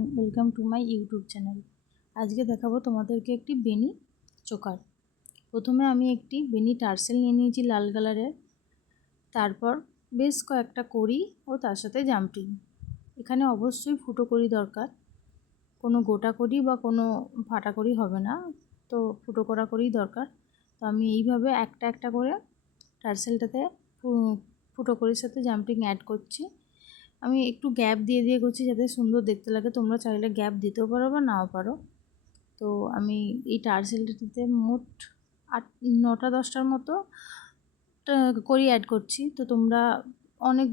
Everyone, welcome to my YouTube channel. আজকে দেখাবো তোমাদেরকে একটি বেনি চোকার। প্রথমে আমি একটি বেনি টার্সেল নিয়ে নিয়েছি লাল কালারের, তারপর বেশ কয়েকটা কড়ি ও তার সাথে জাম্পিং। এখানে অবশ্যই ফুটো কড়ি দরকার, কোনো গোটা কড়ি বা কোনো ফাটা কড়ি হবে না, তো ফুটো করা কড়িই দরকার। তো আমি এইভাবে একটা একটা করে টার্সেলটাতে ফুটো কড়ির সাথে জাম্পিং অ্যাড করছি। আমি একটু গ্যাপ দিয়ে দিয়ে করছি যাতে সুন্দর দেখতে লাগে। তোমরা চাইলে গ্যাপ দিতেও পারো বা নাও পারো। তো আমি এই টার্সেলটিতে মোট 9টা-10টার মতো কড়ি অ্যাড করছি। তো তোমরা অনেক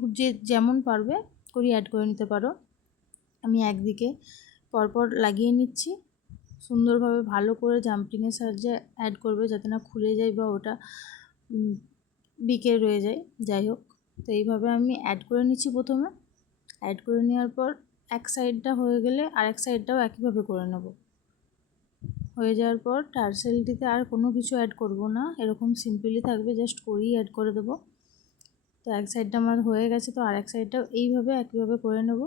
যেমন পারবে কড়ি অ্যাড করে নিতে পারো। আমি একদিকে পরপর লাগিয়ে নিচ্ছি, সুন্দরভাবে ভালো করে জাম্পিংয়ের সাহায্যে অ্যাড করবে যাতে না খুলে যায় বা ওটা বিকে রয়ে যায়। যাই হোক, তো এইভাবে আমি অ্যাড করে নিচ্ছি। প্রথমে অ্যাড করে নেওয়ার পর এক সাইডটা হয়ে গেলে আরেক সাইডটাও একইভাবে করে নেব। হয়ে যাওয়ার পর টার্সেলটিতে আর কোনো কিছু অ্যাড করব না, এরকম সিম্পলি থাকবে, জাস্ট করেই অ্যাড করে দেবো। তো এক সাইডটা আমার হয়ে গেছে, তো আরেক সাইডটাও এইভাবে একইভাবে করে নেব।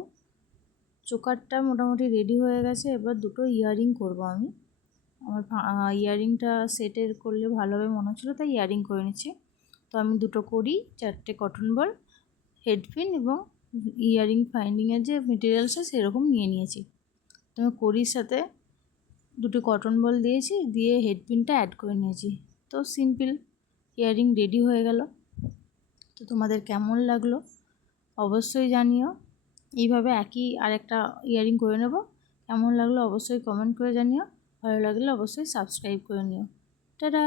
চোকারটা মোটামুটি রেডি হয়ে গেছে। এবার দুটো ইয়ারিং করব আমি। আমার ইয়ারিংটা সেটের করলে ভালো হবে মনে হচ্ছিলো, তাই ইয়ারিং করে নিচ্ছি। তো আমি দুটো করি, 4টে কটন বল, হেডপিন এবং ইয়ারিং ফাইন্ডিংয়ের যে মেটেরিয়ালসটা সেরকম নিয়ে নিয়েছি। তো আমি কড়ির সাথে দুটো কটন বল দিয়েছি, দিয়ে হেডপিনটা অ্যাড করে নিয়েছি। তো সিম্পল ইয়ারিং রেডি হয়ে গেল। তো তোমাদের কেমন লাগলো অবশ্যই জানিও। এইভাবে একই আরেকটা ইয়ারিং করে নেব। কেমন লাগলো অবশ্যই কমেন্ট করে জানিও। ভালো লাগলে অবশ্যই সাবস্ক্রাইব করে নিও। টাটা।